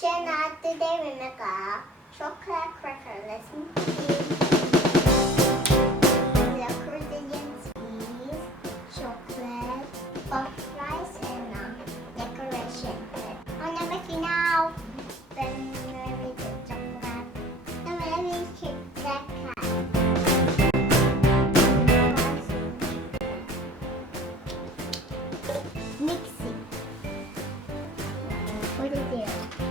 Jenna, today we make a chocolate cracker. Let's begin. The ingredients is chocolate, puff rice, and decoration. Oh, now make it now. Then maybe the chocolate. Then maybe shake that cat. Mix it. Put it there.